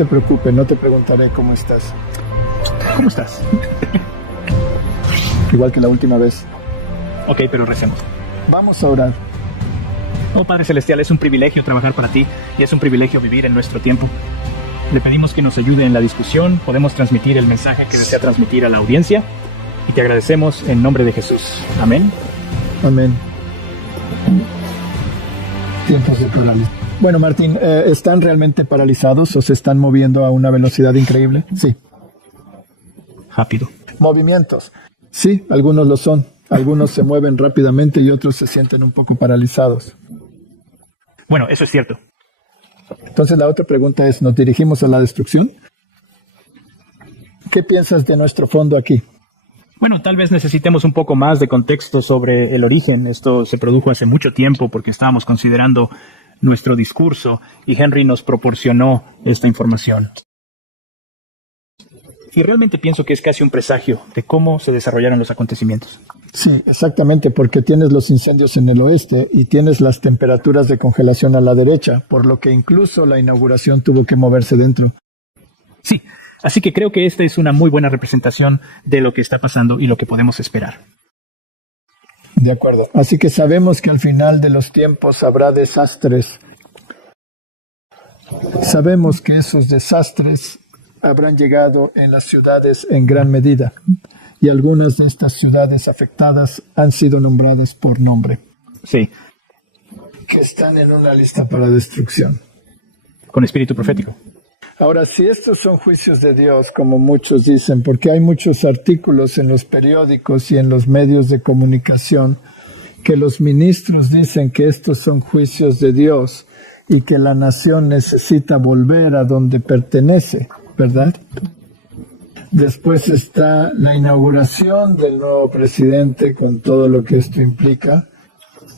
te preocupes, no te preguntaré cómo estás. ¿Cómo estás? Igual que la última vez. Ok, pero recemos. Vamos a orar. Oh, Padre Celestial, es un privilegio trabajar para ti y es un privilegio vivir en nuestro tiempo. Le pedimos que nos ayude en la discusión, podemos transmitir el mensaje que desea transmitir a la audiencia y te agradecemos en nombre de Jesús. Amén. Amén. Tiempos de parálisis. Bueno, Martín, ¿están realmente paralizados o se están moviendo a una velocidad increíble? Sí. Rápido. Movimientos. Sí, algunos lo son. Algunos se mueven rápidamente y otros se sienten un poco paralizados. Bueno, eso es cierto. Entonces la otra pregunta es, ¿nos dirigimos a la destrucción? ¿Qué piensas de nuestro fondo aquí? Bueno, tal vez necesitemos un poco más de contexto sobre el origen. Esto se produjo hace mucho tiempo porque estábamos considerando nuestro discurso y Henry nos proporcionó esta información. Y realmente pienso que es casi un presagio de cómo se desarrollaron los acontecimientos. Sí, exactamente, porque tienes los incendios en el oeste y tienes las temperaturas de congelación a la derecha, por lo que incluso la inauguración tuvo que moverse dentro. Sí, así que creo que esta es una muy buena representación de lo que está pasando y lo que podemos esperar. De acuerdo. Así que sabemos que al final de los tiempos habrá desastres. Sabemos que esos desastres habrán llegado en las ciudades en gran medida. Y algunas de estas ciudades afectadas han sido nombradas por nombre. Sí. Que están en una lista para destrucción. Con espíritu profético. Ahora, si estos son juicios de Dios, como muchos dicen, porque hay muchos artículos en los periódicos y en los medios de comunicación que los ministros dicen que estos son juicios de Dios y que la nación necesita volver a donde pertenece, ¿verdad? Después está la inauguración del nuevo presidente con todo lo que esto implica.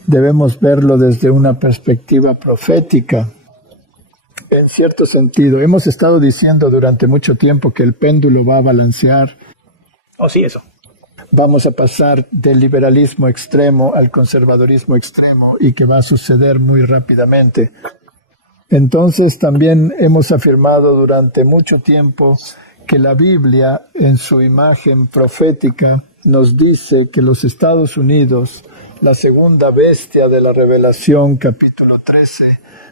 Debemos verlo desde una perspectiva profética. En cierto sentido, hemos estado diciendo durante mucho tiempo que el péndulo va a balancear. Oh, sí, eso. Vamos a pasar del liberalismo extremo al conservadurismo extremo y que va a suceder muy rápidamente. Entonces también hemos afirmado durante mucho tiempo que la Biblia, en su imagen profética, nos dice que los Estados Unidos, la segunda bestia de la Revelación, capítulo 13,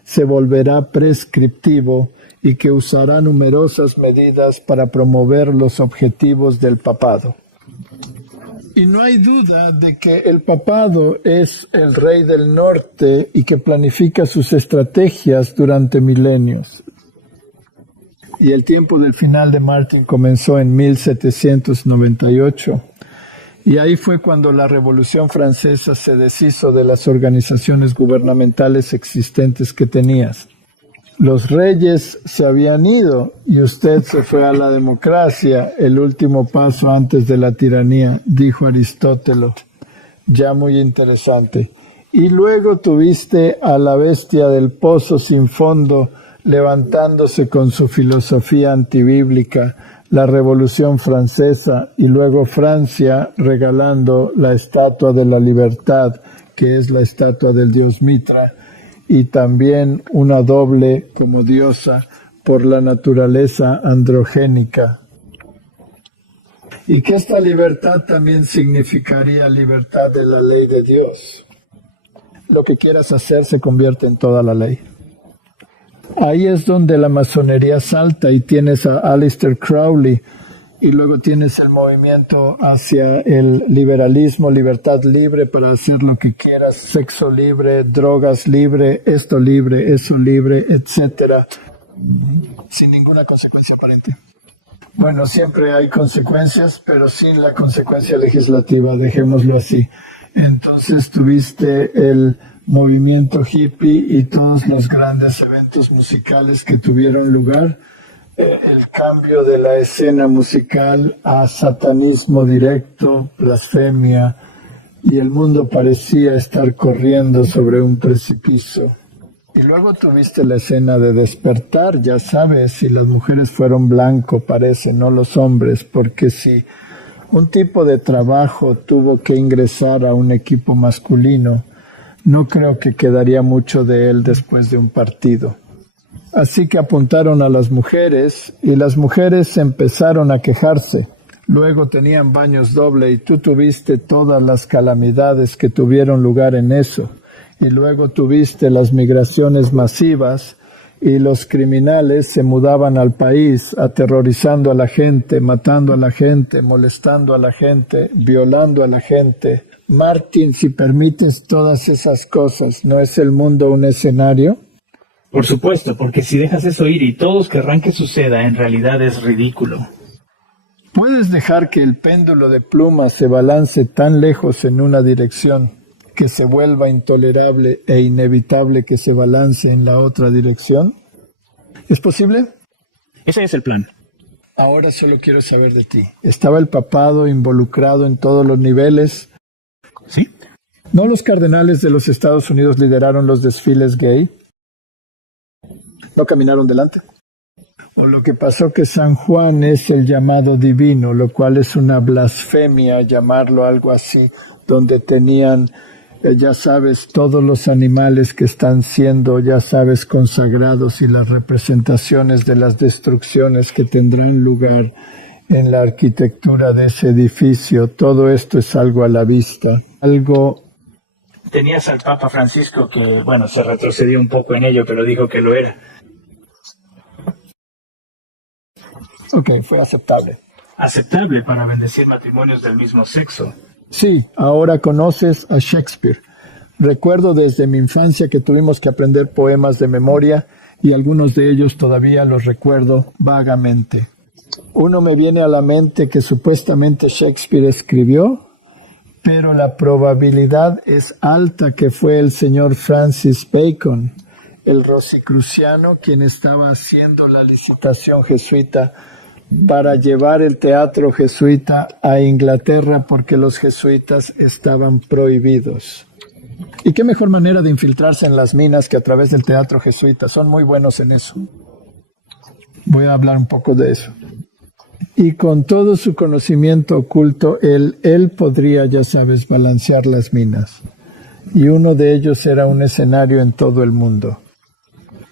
se volverá prescriptivo y que usará numerosas medidas para promover los objetivos del papado. Y no hay duda de que el papado es el rey del norte y que planifica sus estrategias durante milenios. Y el tiempo del final de Martin comenzó en 1798. Y ahí fue cuando la Revolución Francesa se deshizo de las organizaciones gubernamentales existentes que tenías. Los reyes se habían ido y usted se fue a la democracia, el último paso antes de la tiranía, dijo Aristóteles. Ya muy interesante. Y luego tuviste a la bestia del pozo sin fondo, levantándose con su filosofía antibíblica, la Revolución Francesa, y luego Francia regalando la Estatua de la Libertad, que es la estatua del dios Mitra, y también una doble como diosa por la naturaleza androgénica. Y que esta libertad también significaría libertad de la ley de Dios. Lo que quieras hacer se convierte en toda la ley. Ahí es donde la masonería salta y tienes a Aleister Crowley y luego tienes el movimiento hacia el liberalismo, libertad libre para hacer lo que quieras, sexo libre, drogas libre, esto libre, eso libre, etcétera, sin ninguna consecuencia aparente. Bueno, siempre hay consecuencias, pero sin la consecuencia legislativa, dejémoslo así. Entonces tuviste el movimiento hippie y todos los grandes eventos musicales que tuvieron lugar, el cambio de la escena musical a satanismo directo, blasfemia, y el mundo parecía estar corriendo sobre un precipicio. Y luego tuviste la escena de despertar, ya sabes, y las mujeres fueron blanco, parece, no los hombres, porque si un tipo de trabajo tuvo que ingresar a un equipo masculino, no creo que quedaría mucho de él después de un partido. Así que apuntaron a las mujeres y las mujeres empezaron a quejarse. Luego tenían baños doble y tú tuviste todas las calamidades que tuvieron lugar en eso. Y luego tuviste las migraciones masivas y los criminales se mudaban al país aterrorizando a la gente, matando a la gente, molestando a la gente, violando a la gente. Martin, si permites todas esas cosas, ¿no es el mundo un escenario? Por supuesto, porque si dejas eso ir y todos querrán que suceda, en realidad es ridículo. ¿Puedes dejar que el péndulo de plumas se balance tan lejos en una dirección que se vuelva intolerable e inevitable que se balance en la otra dirección? ¿Es posible? Ese es el plan. Ahora solo quiero saber de ti. ¿Estaba el papado involucrado en todos los niveles? ¿Sí? ¿No los cardenales de los Estados Unidos lideraron los desfiles gay? ¿No caminaron delante? O lo que pasó que San Juan es el llamado divino, lo cual es una blasfemia llamarlo algo así, donde tenían, ya sabes, todos los animales que están siendo, ya sabes, consagrados y las representaciones de las destrucciones que tendrán lugar en la arquitectura de ese edificio. Todo esto es algo a la vista, algo. Tenías al Papa Francisco que, se retrocedió un poco en ello, pero dijo que lo era. Ok, fue aceptable. Aceptable para bendecir matrimonios del mismo sexo. Sí, ahora conoces a Shakespeare. Recuerdo desde mi infancia que tuvimos que aprender poemas de memoria y algunos de ellos todavía los recuerdo vagamente. Uno me viene a la mente que supuestamente Shakespeare escribió, pero la probabilidad es alta que fue el señor Francis Bacon, el rosicruciano, quien estaba haciendo la licitación jesuita para llevar el teatro jesuita a Inglaterra porque los jesuitas estaban prohibidos. ¿Y qué mejor manera de infiltrarse en las minas que a través del teatro jesuita? Son muy buenos en eso. Voy a hablar un poco de eso. Y con todo su conocimiento oculto, él podría, ya sabes, balancear las minas. Y uno de ellos era un escenario en todo el mundo.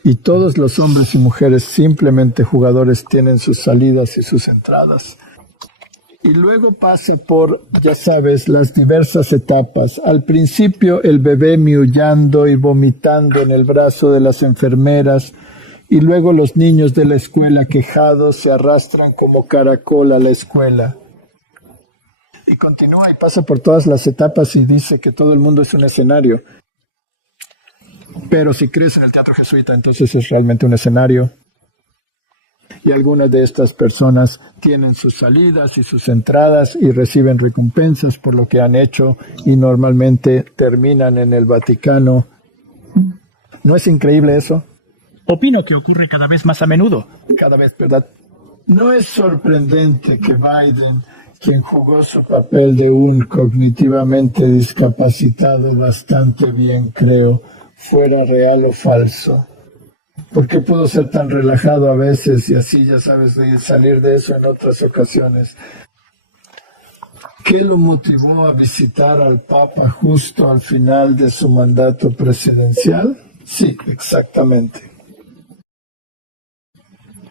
Y todos los hombres y mujeres, simplemente jugadores, tienen sus salidas y sus entradas. Y luego pasa por, ya sabes, las diversas etapas. Al principio el bebé miullando y vomitando en el brazo de las enfermeras, y luego los niños de la escuela quejados se arrastran como caracol a la escuela. Y continúa y pasa por todas las etapas y dice que todo el mundo es un escenario. Pero si crees en el teatro jesuita, entonces es realmente un escenario. Y algunas de estas personas tienen sus salidas y sus entradas y reciben recompensas por lo que han hecho y normalmente terminan en el Vaticano. ¿No es increíble eso? Opino que ocurre cada vez más a menudo. Cada vez, ¿verdad? No es sorprendente que Biden, quien jugó su papel de un cognitivamente discapacitado bastante bien, creo, fuera real o falso. ¿Por qué pudo ser tan relajado a veces y así, ya sabes, de salir de eso en otras ocasiones? ¿Qué lo motivó a visitar al Papa justo al final de su mandato presidencial? Sí, exactamente.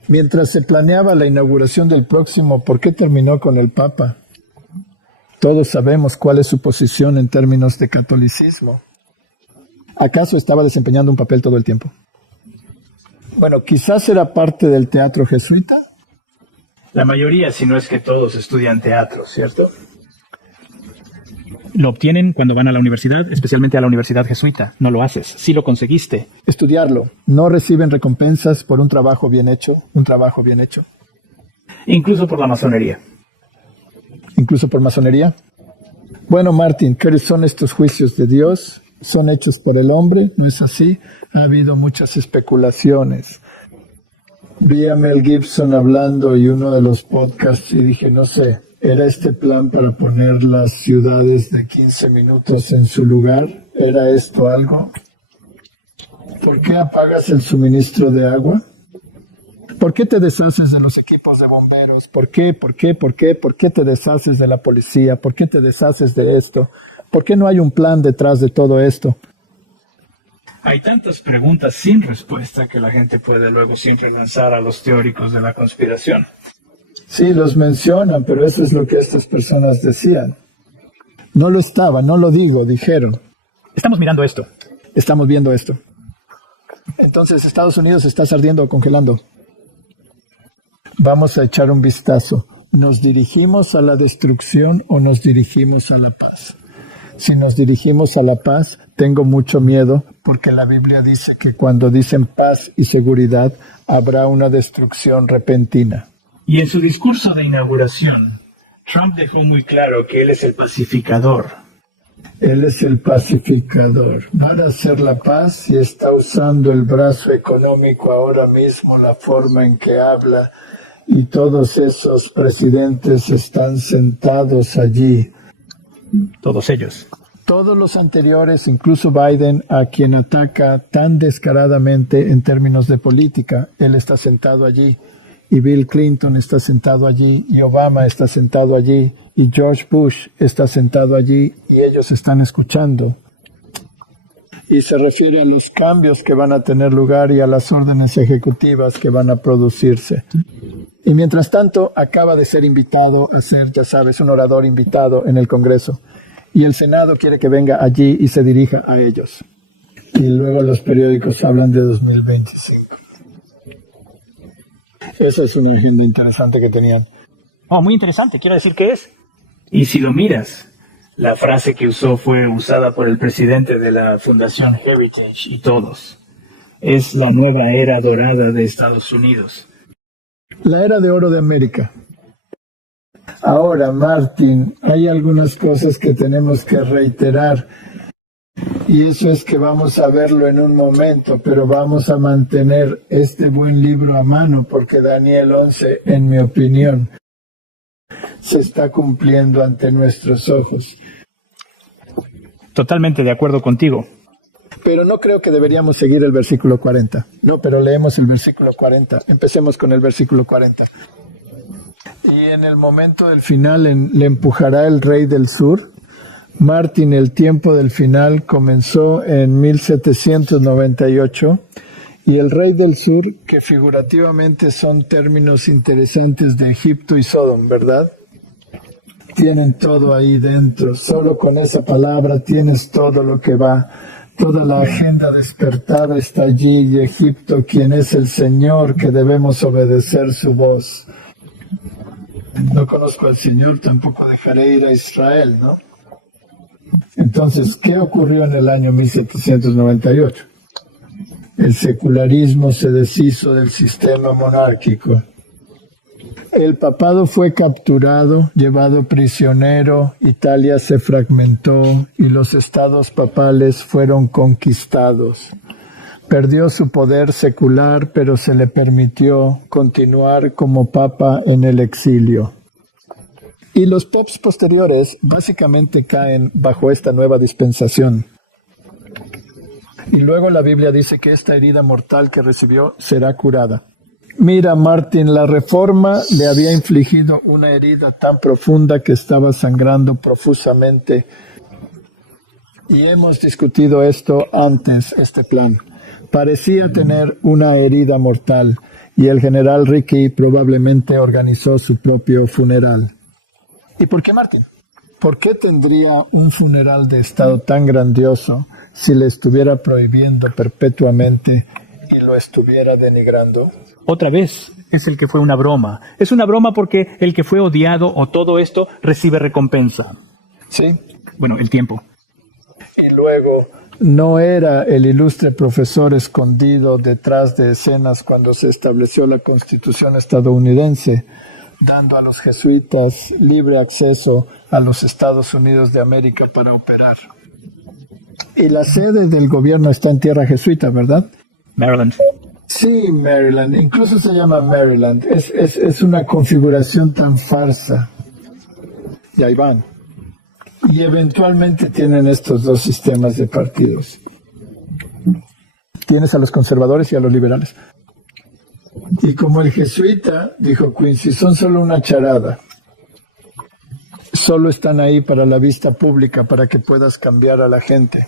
Mientras se planeaba la inauguración del próximo, ¿por qué terminó con el Papa? Todos sabemos cuál es su posición en términos de catolicismo. ¿Acaso estaba desempeñando un papel todo el tiempo? Bueno, quizás era parte del teatro jesuita. La mayoría, si no es que todos, estudian teatro, ¿cierto? Lo obtienen cuando van a la universidad, especialmente a la universidad jesuita. No lo haces, sí lo conseguiste. Estudiarlo. No reciben recompensas por un trabajo bien hecho. Incluso por la masonería. ¿Incluso por masonería? Bueno, Martin, ¿qué son estos juicios de Dios? ¿Son hechos por el hombre? ¿No es así? Ha habido muchas especulaciones. Vi a Mel Gibson hablando y uno de los podcasts y dije, no sé, ¿era este plan para poner las ciudades de 15 minutos en su lugar? ¿Era esto algo? ¿Por qué apagas el suministro de agua? ¿Por qué te deshaces de los equipos de bomberos? ¿Por qué te deshaces de la policía? ¿Por qué te deshaces de esto? ¿Por qué no hay un plan detrás de todo esto? Hay tantas preguntas sin respuesta que la gente puede luego siempre lanzar a los teóricos de la conspiración. Sí, los mencionan, pero eso es lo que estas personas decían. No lo estaba, no lo digo, dijeron. Estamos mirando esto. Estamos viendo esto. Entonces, Estados Unidos está ardiendo o congelando. Vamos a echar un vistazo. ¿Nos dirigimos a la destrucción o nos dirigimos a la paz? Si nos dirigimos a la paz, tengo mucho miedo porque la Biblia dice que cuando dicen paz y seguridad, habrá una destrucción repentina. Y en su discurso de inauguración, Trump dejó muy claro que él es el pacificador. Él es el pacificador. Van a hacer la paz y está usando el brazo económico ahora mismo, la forma en que habla. Y todos esos presidentes están sentados allí. Todos ellos. Todos los anteriores, incluso Biden, a quien ataca tan descaradamente en términos de política, él está sentado allí. Y Bill Clinton está sentado allí, y Obama está sentado allí, y George Bush está sentado allí, y ellos están escuchando. Y se refiere a los cambios que van a tener lugar y a las órdenes ejecutivas que van a producirse. Y mientras tanto, acaba de ser invitado a ser, ya sabes, un orador invitado en el Congreso. Y el Senado quiere que venga allí y se dirija a ellos. Y luego los periódicos hablan de 2025. Esa es una agenda interesante que tenían. Oh, muy interesante. Quiero decir qué es. Y si lo miras, la frase que usó fue usada por el presidente de la Fundación Heritage y todos. Es la nueva era dorada de Estados Unidos. La era de oro de América. Ahora, Martín, hay algunas cosas que tenemos que reiterar. Y eso es que vamos a verlo en un momento, pero vamos a mantener este buen libro a mano, porque Daniel 11, en mi opinión, se está cumpliendo ante nuestros ojos. Totalmente de acuerdo contigo. Pero no creo que deberíamos seguir el versículo 40. No, pero leemos el versículo 40. Empecemos con el versículo 40. Y en el momento del final le empujará el rey del sur. Martín, el tiempo del final comenzó en 1798 y el rey del sur, que figurativamente son términos interesantes de Egipto y Sodom, ¿verdad? Tienen todo ahí dentro, solo con esa palabra tienes todo lo que va, toda la agenda despertada está allí y Egipto, quien es el Señor, que debemos obedecer su voz. No conozco al Señor, tampoco dejaré ir a Israel, ¿no? Entonces, ¿qué ocurrió en el año 1798? El secularismo se deshizo del sistema monárquico. El papado fue capturado, llevado prisionero, Italia se fragmentó y los estados papales fueron conquistados. Perdió su poder secular, pero se le permitió continuar como papa en el exilio. Y los popes posteriores básicamente caen bajo esta nueva dispensación. Y luego la Biblia dice que esta herida mortal que recibió será curada. Mira, Martín, la Reforma le había infligido una herida tan profunda que estaba sangrando profusamente. Y hemos discutido esto antes, este plan. Parecía tener una herida mortal y el general Rickey probablemente organizó su propio funeral. ¿Y por qué, Martín? ¿Por qué tendría un funeral de Estado tan grandioso si le estuviera prohibiendo perpetuamente y lo estuviera denigrando? Otra vez, es el que fue una broma. Es una broma porque el que fue odiado o todo esto recibe recompensa. Sí. Bueno, el tiempo. Y luego, no era el ilustre profesor escondido detrás de escenas cuando se estableció la Constitución estadounidense, dando a los jesuitas libre acceso a los Estados Unidos de América para operar. Y la sede del gobierno está en tierra jesuita, ¿verdad? Maryland. Sí, Maryland. Incluso se llama Maryland. Es una configuración tan farsa. Y ahí van. Y eventualmente tienen estos dos sistemas de partidos. Tienes a los conservadores y a los liberales. Y como el jesuita, dijo Quincy, son solo una charada. Solo están ahí para la vista pública, para que puedas cambiar a la gente.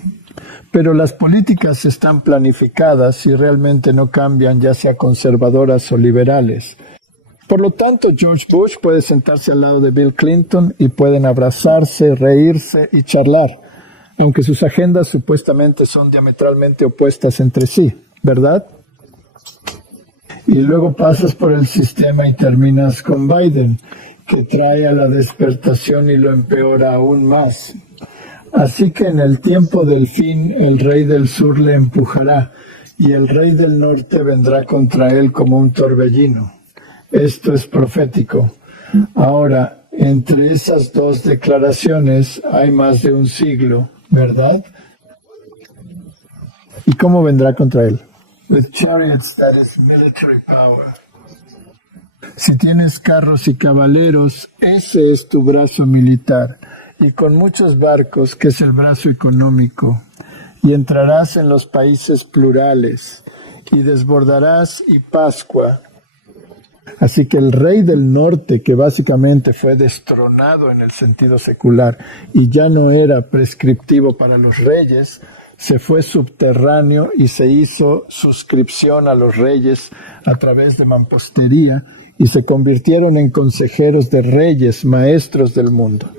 Pero las políticas están planificadas y realmente no cambian, ya sea conservadoras o liberales. Por lo tanto, George Bush puede sentarse al lado de Bill Clinton y pueden abrazarse, reírse y charlar, aunque sus agendas supuestamente son diametralmente opuestas entre sí, ¿verdad? Y luego pasas por el sistema y terminas con Biden, que trae a la despertación y lo empeora aún más. Así que en el tiempo del fin el rey del sur le empujará y el rey del norte vendrá contra él como un torbellino. Esto es profético. Ahora, entre esas dos declaraciones hay más de un siglo, ¿verdad? ¿Y cómo vendrá contra él? With chariots, that is military power. Si tienes carros y caballeros, ese es tu brazo militar. Y con muchos barcos, que es el brazo económico, y entrarás en los países plurales, y desbordarás y Pascua. Así que el rey del norte, que básicamente fue destronado en el sentido secular, y ya no era prescriptivo para los reyes, se fue subterráneo y se hizo suscripción a los reyes a través de mampostería, y se convirtieron en consejeros de reyes, maestros del mundo.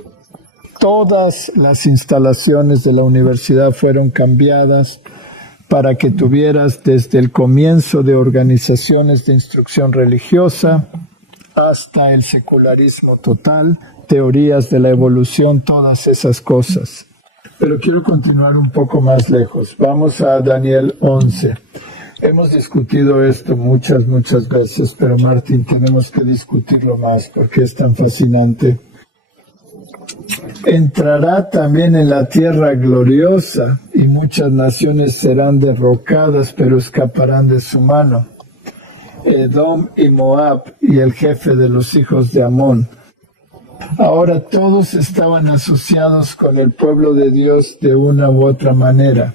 Todas las instalaciones de la universidad fueron cambiadas para que tuvieras desde el comienzo de organizaciones de instrucción religiosa hasta el secularismo total, teorías de la evolución, todas esas cosas. Pero quiero continuar un poco más lejos. Vamos a Daniel 11. Hemos discutido esto muchas veces, pero Martín, tenemos que discutirlo más porque es tan fascinante. Entrará también en la tierra gloriosa, y muchas naciones serán derrocadas, pero escaparán de su mano. Edom y Moab, y el jefe de los hijos de Amón. Ahora todos estaban asociados con el pueblo de Dios de una u otra manera.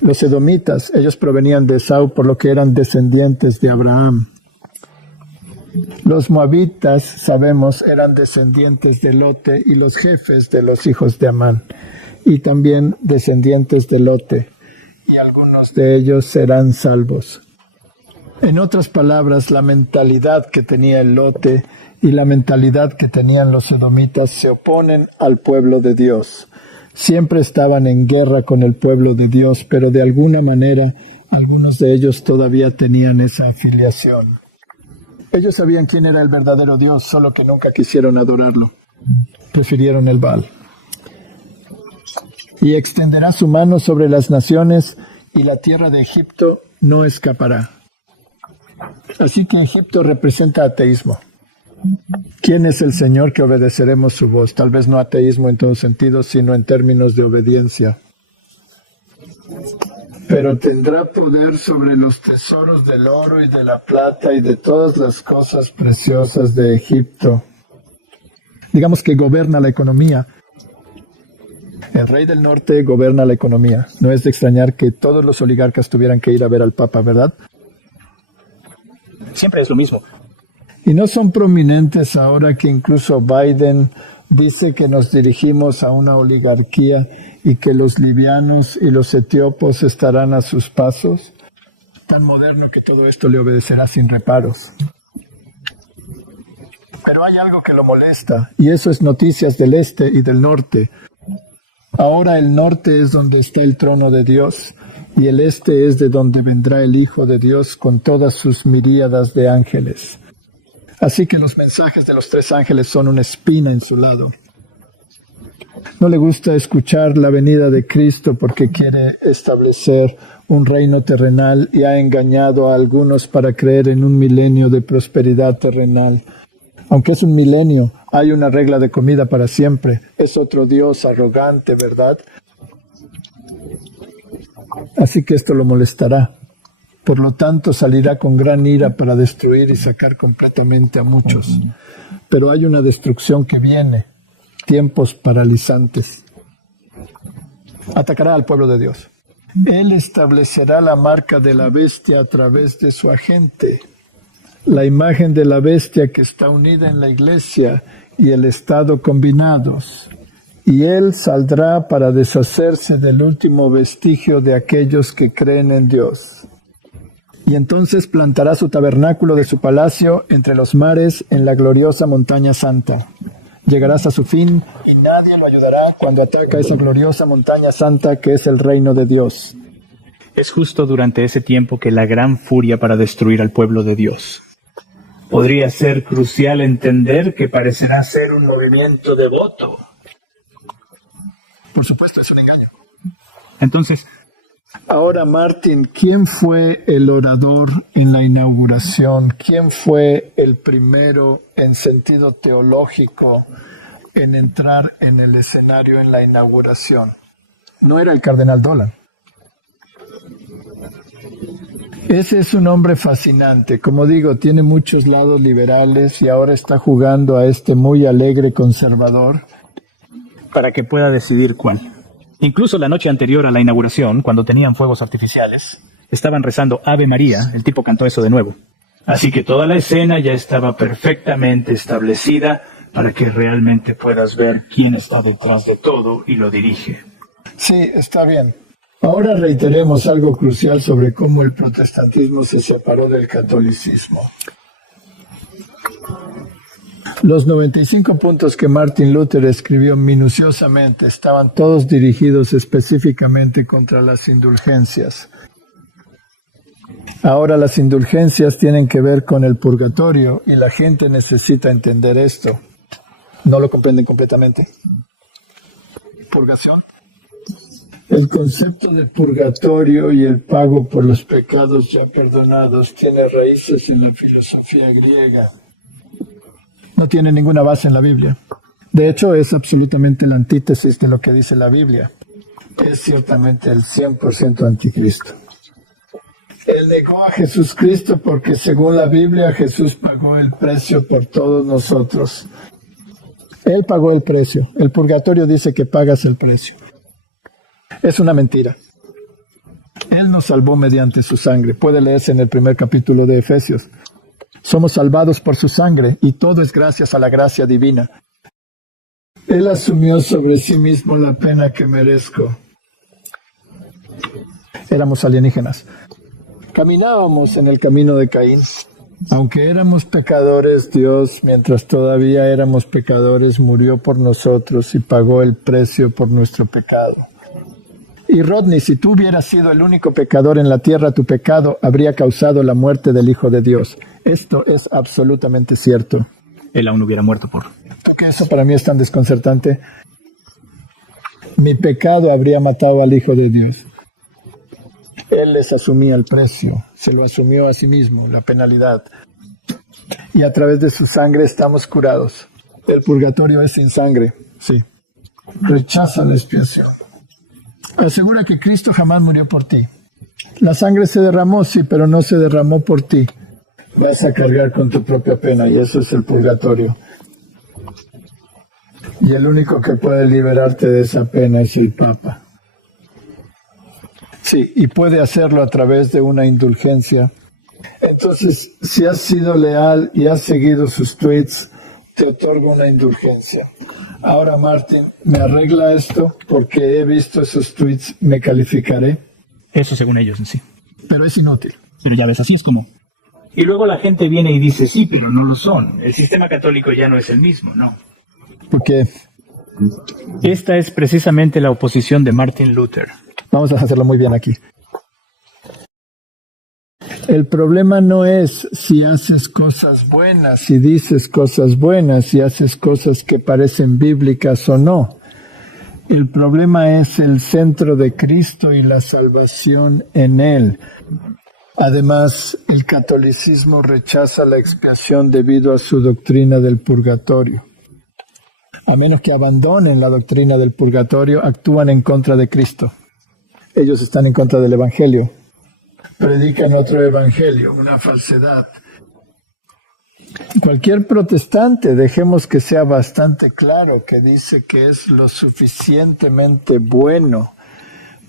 Los edomitas, ellos provenían de Esaú, por lo que eran descendientes de Abraham. Los moabitas, sabemos, eran descendientes de Lote y los jefes de los hijos de Amán, y también descendientes de Lote, y algunos de ellos serán salvos. En otras palabras, la mentalidad que tenía el Lote y la mentalidad que tenían los edomitas se oponen al pueblo de Dios. Siempre estaban en guerra con el pueblo de Dios, pero de alguna manera algunos de ellos todavía tenían esa afiliación. Ellos sabían quién era el verdadero Dios, solo que nunca quisieron adorarlo. Prefirieron el Baal. Y extenderá su mano sobre las naciones, y la tierra de Egipto no escapará. Así que Egipto representa ateísmo. ¿Quién es el Señor que obedeceremos su voz? Tal vez no ateísmo en todo sentido, sino en términos de obediencia. Pero tendrá poder sobre los tesoros del oro y de la plata y de todas las cosas preciosas de Egipto. Digamos que gobierna la economía. El rey del norte gobierna la economía. No es de extrañar que todos los oligarcas tuvieran que ir a ver al Papa, ¿verdad? Siempre es lo mismo. Y no son prominentes ahora que incluso Biden dice que nos dirigimos a una oligarquía y que los libianos y los etíopos estarán a sus pasos. Tan moderno que todo esto le obedecerá sin reparos. Pero hay algo que lo molesta, y eso es noticias del este y del norte. Ahora el norte es donde está el trono de Dios, y el este es de donde vendrá el Hijo de Dios con todas sus miríadas de ángeles. Así que los mensajes de los tres ángeles son una espina en su lado. No le gusta escuchar la venida de Cristo porque quiere establecer un reino terrenal y ha engañado a algunos para creer en un milenio de prosperidad terrenal. Aunque es un milenio, hay una regla de comida para siempre. Es otro Dios arrogante, ¿verdad? Así que esto lo molestará. Por lo tanto, salirá con gran ira para destruir y sacar completamente a muchos. Pero hay una destrucción que viene, tiempos paralizantes. Atacará al pueblo de Dios. Él establecerá la marca de la bestia a través de su agente. La imagen de la bestia que está unida en la iglesia y el Estado combinados. y Él saldrá para deshacerse del último vestigio de aquellos que creen en Dios. Y entonces plantará su tabernáculo de su palacio entre los mares en la gloriosa montaña santa. Llegarás a su fin y nadie lo ayudará cuando ataca esa gloriosa montaña santa que es el reino de Dios. Es justo durante ese tiempo que la gran furia para destruir al pueblo de Dios. Podría ser crucial entender que parecerá ser un movimiento devoto. Por supuesto, es un engaño. Entonces, ahora, Martin, ¿quién fue el orador en la inauguración? ¿Quién fue el primero en sentido teológico en entrar en el escenario en la inauguración? No era el cardenal Dolan. Ese es un hombre fascinante. Como digo, tiene muchos lados liberales y ahora está jugando a este muy alegre conservador. Para que pueda decidir cuál. Incluso la noche anterior a la inauguración, cuando tenían fuegos artificiales, estaban rezando Ave María, el tipo cantó eso de nuevo. Así que toda la escena ya estaba perfectamente establecida para que realmente puedas ver quién está detrás de todo y lo dirige. Sí, está bien. Ahora reiteremos algo crucial sobre cómo el protestantismo se separó del catolicismo. Los 95 puntos que Martin Luther escribió minuciosamente estaban todos dirigidos específicamente contra las indulgencias. Ahora las indulgencias tienen que ver con el purgatorio y la gente necesita entender esto. No lo comprenden completamente. Purgación. El concepto de purgatorio y el pago por los pecados ya perdonados tiene raíces en la filosofía griega. No tiene ninguna base en la Biblia. De hecho, es absolutamente la antítesis de lo que dice la Biblia. Es ciertamente el 100% anticristo. Él negó a Jesucristo porque, según la Biblia, Jesús pagó el precio por todos nosotros. Él pagó el precio. El purgatorio dice que pagas el precio. Es una mentira. Él nos salvó mediante su sangre. Puede leerse en el primer capítulo de Efesios. Somos salvados por su sangre y todo es gracias a la gracia divina. Él asumió sobre sí mismo la pena que merezco. Éramos alienígenas. Caminábamos en el camino de Caín. Aunque éramos pecadores, Dios, mientras todavía éramos pecadores, murió por nosotros y pagó el precio por nuestro pecado. Y Rodney, si tú hubieras sido el único pecador en la tierra, tu pecado habría causado la muerte del Hijo de Dios. Esto es absolutamente cierto. Él aún hubiera muerto por... Porque eso para mí es tan desconcertante. Mi pecado habría matado al Hijo de Dios. Él les asumía el precio, se lo asumió a sí mismo, la penalidad. Y a través de su sangre estamos curados. El purgatorio es sin sangre, sí. Rechaza la expiación. Asegura que Cristo jamás murió por ti. La sangre se derramó, sí, pero no se derramó por ti. Vas a cargar con tu propia pena y eso es el purgatorio. Y el único que puede liberarte de esa pena es el Papa. Sí, y puede hacerlo a través de una indulgencia. Entonces, si has sido leal y has seguido sus tweets, te otorgo una indulgencia. Ahora, Martin, ¿me arregla esto? Porque he visto esos tweets, ¿me calificaré? Eso según ellos en sí. Pero es inútil. Pero ya ves, así es como... Y luego la gente viene y dice, sí, pero no lo son. El sistema católico ya no es el mismo, ¿no? ¿Por qué? Esta es precisamente la oposición de Martin Luther. Vamos a hacerlo muy bien aquí. El problema no es si haces cosas buenas, si dices cosas buenas, si haces cosas que parecen bíblicas o no. El problema es el centro de Cristo y la salvación en Él. Además, el catolicismo rechaza la expiación debido a su doctrina del purgatorio. A menos que abandonen la doctrina del purgatorio, actúan en contra de Cristo. Ellos están en contra del Evangelio. Predican otro evangelio, una falsedad. Cualquier protestante, dejemos que sea bastante claro, que dice que es lo suficientemente bueno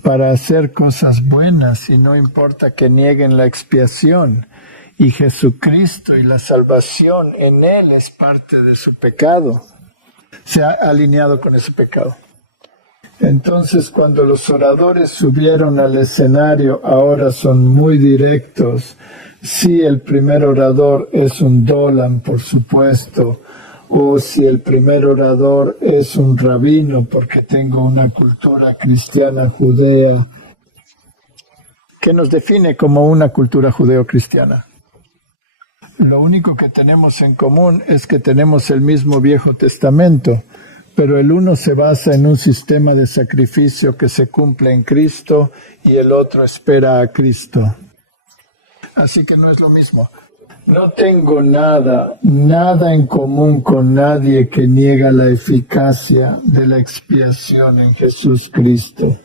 para hacer cosas buenas y no importa que nieguen la expiación. Y Jesucristo y la salvación en Él es parte de su pecado. Se ha alineado con ese pecado. Entonces, cuando los oradores subieron al escenario, ahora son muy directos. Si el primer orador es un Dolan, por supuesto, o si el primer orador es un rabino, porque tengo una cultura cristiana judea. ¿Qué nos define como una cultura judeo-cristiana? Lo único que tenemos en común es que tenemos el mismo Viejo Testamento, pero el uno se basa en un sistema de sacrificio que se cumple en Cristo y el otro espera a Cristo. Así que no es lo mismo. No tengo nada en común con nadie que niega la eficacia de la expiación en Jesús Cristo.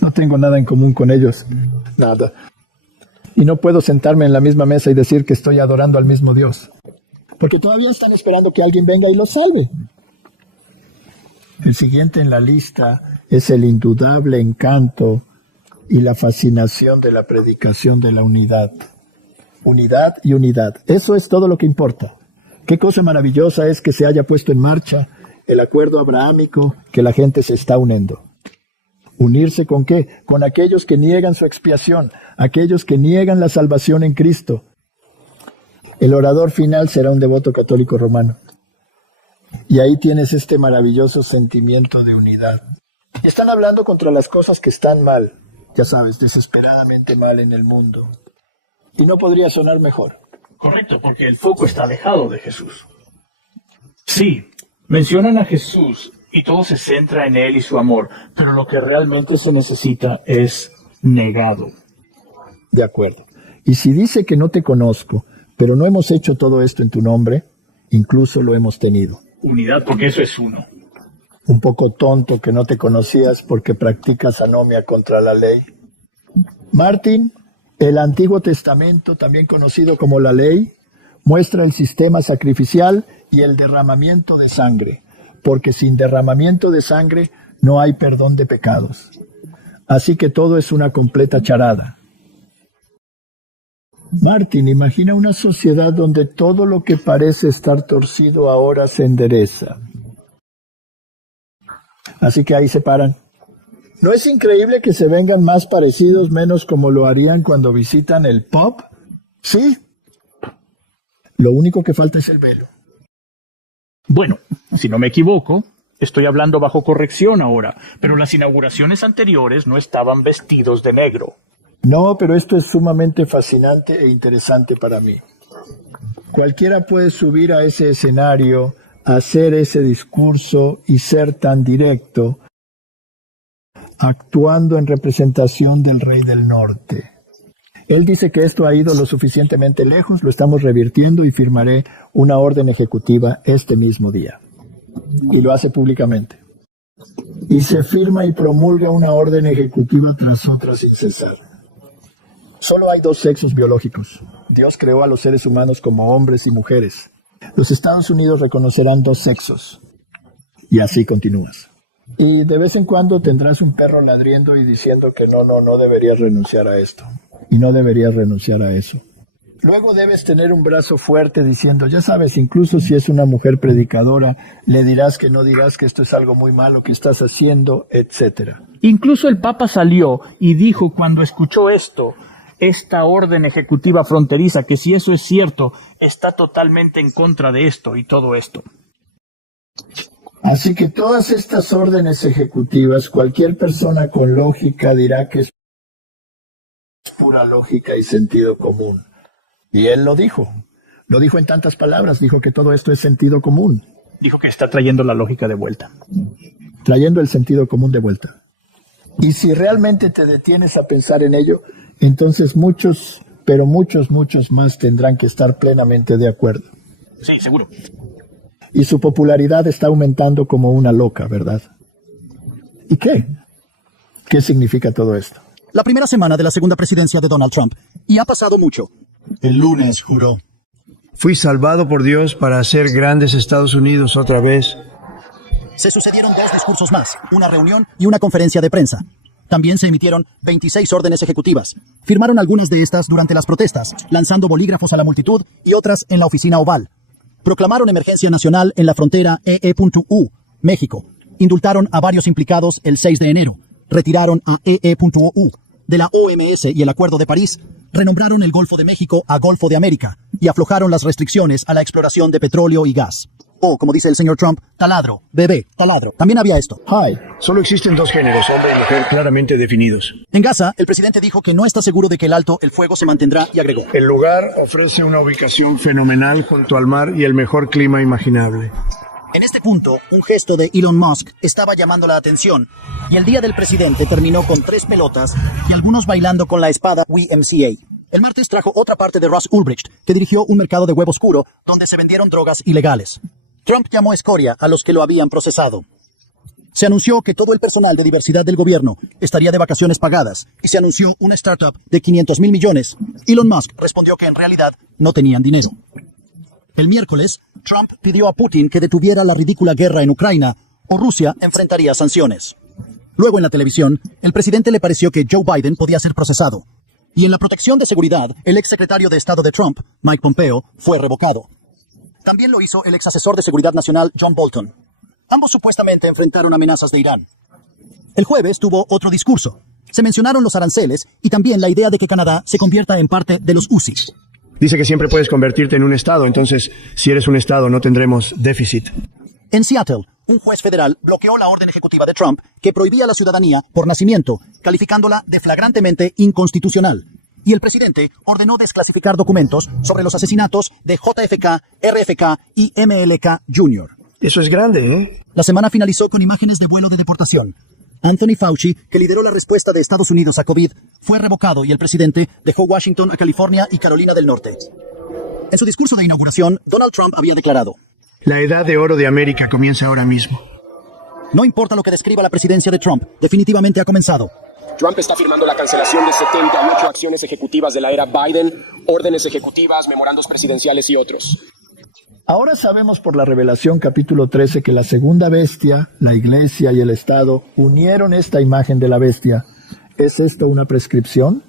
No tengo nada en común con ellos. Nada. Y no puedo sentarme en la misma mesa y decir que estoy adorando al mismo Dios. Porque todavía están esperando que alguien venga y los salve. El siguiente en la lista es el indudable encanto y la fascinación de la predicación de la unidad. Unidad y unidad. Eso es todo lo que importa. Qué cosa maravillosa es que se haya puesto en marcha el acuerdo abrahámico, que la gente se está uniendo. ¿Unirse con qué? Con aquellos que niegan su expiación, aquellos que niegan la salvación en Cristo. El orador final será un devoto católico romano. Y ahí tienes este maravilloso sentimiento de unidad. Están hablando contra las cosas que están mal, ya sabes, desesperadamente mal en el mundo. Y no podría sonar mejor. Correcto, porque el foco está alejado de Jesús. Sí, mencionan a Jesús y todo se centra en Él y su amor, pero lo que realmente se necesita es negado. De acuerdo. Y si dice que no te conozco, pero no hemos hecho todo esto en tu nombre, incluso lo hemos tenido. Unidad, porque eso es uno. Un poco tonto que no te conocías porque practicas anomia contra la ley. Martín, el Antiguo Testamento, también conocido como la ley, muestra el sistema sacrificial y el derramamiento de sangre, porque sin derramamiento de sangre no hay perdón de pecados. Así que todo es una completa charada. Martín, imagina una sociedad donde todo lo que parece estar torcido ahora se endereza. Así que ahí se paran. ¿No es increíble que se vengan más parecidos, menos como lo harían cuando visitan el pub? Sí. Lo único que falta es el velo. Bueno, si no me equivoco, estoy hablando bajo corrección ahora, pero las inauguraciones anteriores no estaban vestidos de negro. No, pero esto es sumamente fascinante e interesante para mí. Cualquiera puede subir a ese escenario, hacer ese discurso y ser tan directo, actuando en representación del Rey del Norte. Él dice que esto ha ido lo suficientemente lejos, lo estamos revirtiendo y firmaré una orden ejecutiva este mismo día. Y lo hace públicamente. Y se firma y promulga una orden ejecutiva tras otra sin cesar. Solo hay dos sexos biológicos. Dios creó a los seres humanos como hombres y mujeres. Los Estados Unidos reconocerán dos sexos. Y así continúas. Y de vez en cuando tendrás un perro ladriendo y diciendo que no deberías renunciar a esto. Y no deberías renunciar a eso. Luego debes tener un brazo fuerte diciendo, ya sabes, incluso si es una mujer predicadora, le dirás que no dirás que esto es algo muy malo que estás haciendo, etc. Incluso el Papa salió y dijo cuando escuchó esta orden ejecutiva fronteriza, que si eso es cierto, está totalmente en contra de esto y todo esto. Así que todas estas órdenes ejecutivas, cualquier persona con lógica dirá que es pura lógica y sentido común. Y él lo dijo en tantas palabras, dijo que todo esto es sentido común. Dijo que está trayendo la lógica de vuelta. Trayendo el sentido común de vuelta. Y si realmente te detienes a pensar en ello, entonces muchos más tendrán que estar plenamente de acuerdo. Sí, seguro. Y su popularidad está aumentando como una loca, ¿verdad? ¿Y qué? ¿Qué significa todo esto? La primera semana de la segunda presidencia de Donald Trump. Y ha pasado mucho. El lunes juró. Fui salvado por Dios para hacer grandes Estados Unidos otra vez. Se sucedieron 2 discursos más, una reunión y una conferencia de prensa. También se emitieron 26 órdenes ejecutivas. Firmaron algunas de estas durante las protestas, lanzando bolígrafos a la multitud y otras en la oficina oval. Proclamaron emergencia nacional en la frontera EE.U, México. Indultaron a varios implicados el 6 de enero. Retiraron a EE.OU de la OMS y el Acuerdo de París. Renombraron el Golfo de México a Golfo de América y aflojaron las restricciones a la exploración de petróleo y gas. O, como dice el señor Trump, taladro, bebé, taladro. También había esto. Hi. Solo existen dos géneros, hombre y mujer, claramente definidos. En Gaza, el presidente dijo que no está seguro de que el fuego se mantendrá y agregó: El lugar ofrece una ubicación fenomenal junto al mar y el mejor clima imaginable. En este punto, un gesto de Elon Musk estaba llamando la atención, y el día del presidente terminó con 3 pelotas y algunos bailando con la espada YMCA. El martes trajo otra parte de Ross Ulbricht, que dirigió un mercado de huevo oscuro donde se vendieron drogas ilegales. Trump llamó escoria a los que lo habían procesado. Se anunció que todo el personal de diversidad del gobierno estaría de vacaciones pagadas, y se anunció una startup de 500 mil millones. Elon Musk respondió que en realidad no tenían dinero. El miércoles, Trump pidió a Putin que detuviera la ridícula guerra en Ucrania, o Rusia enfrentaría sanciones. Luego en la televisión, el presidente le pareció que Joe Biden podía ser procesado. Y en la protección de seguridad, el exsecretario de Estado de Trump, Mike Pompeo, fue revocado. También lo hizo el exasesor de Seguridad Nacional, John Bolton. Ambos supuestamente enfrentaron amenazas de Irán. El jueves tuvo otro discurso. Se mencionaron los aranceles y también la idea de que Canadá se convierta en parte de los UCI. Dice que siempre puedes convertirte en un estado, entonces, si eres un estado, no tendremos déficit. En Seattle, un juez federal bloqueó la orden ejecutiva de Trump que prohibía la ciudadanía por nacimiento, calificándola de flagrantemente inconstitucional. Y el presidente ordenó desclasificar documentos sobre los asesinatos de JFK, RFK y MLK Jr. Eso es grande, ¿eh? La semana finalizó con imágenes de vuelo de deportación. Anthony Fauci, que lideró la respuesta de Estados Unidos a COVID, fue revocado y el presidente dejó Washington a California y Carolina del Norte. En su discurso de inauguración, Donald Trump había declarado: La edad de oro de América comienza ahora mismo. No importa lo que describa la presidencia de Trump, definitivamente ha comenzado. Trump está firmando la cancelación de 78 acciones ejecutivas de la era Biden, órdenes ejecutivas, memorandos presidenciales y otros. Ahora sabemos por la Revelación capítulo 13 que la segunda bestia, la iglesia y el Estado, unieron esta imagen de la bestia. ¿Es esto una prescripción?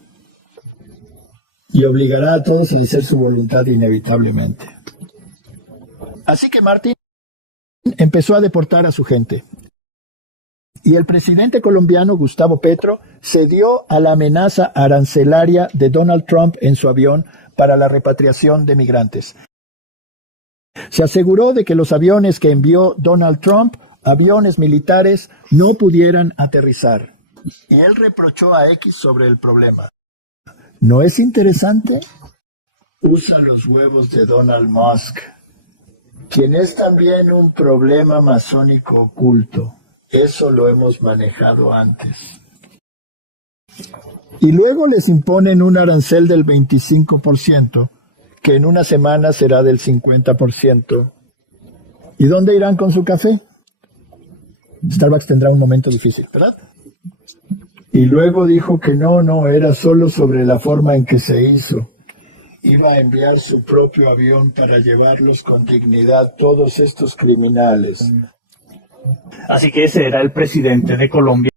Y obligará a todos a hacer su voluntad inevitablemente. Así que Martín empezó a deportar a su gente. Y el presidente colombiano Gustavo Petro cedió a la amenaza arancelaria de Donald Trump en su avión para la repatriación de migrantes. Se aseguró de que los aviones que envió Donald Trump, aviones militares, no pudieran aterrizar. Y él reprochó a X sobre el problema. ¿No es interesante? Usa los huevos de Donald Musk, quien es también un problema masónico oculto. Eso lo hemos manejado antes. Y luego les imponen un arancel del 25%, que en una semana será del 50%. ¿Y dónde irán con su café? Starbucks tendrá un momento difícil, ¿verdad? Y luego dijo que no, era solo sobre la forma en que se hizo. Iba a enviar su propio avión para llevarlos con dignidad todos estos criminales. Así que ese era el presidente de Colombia.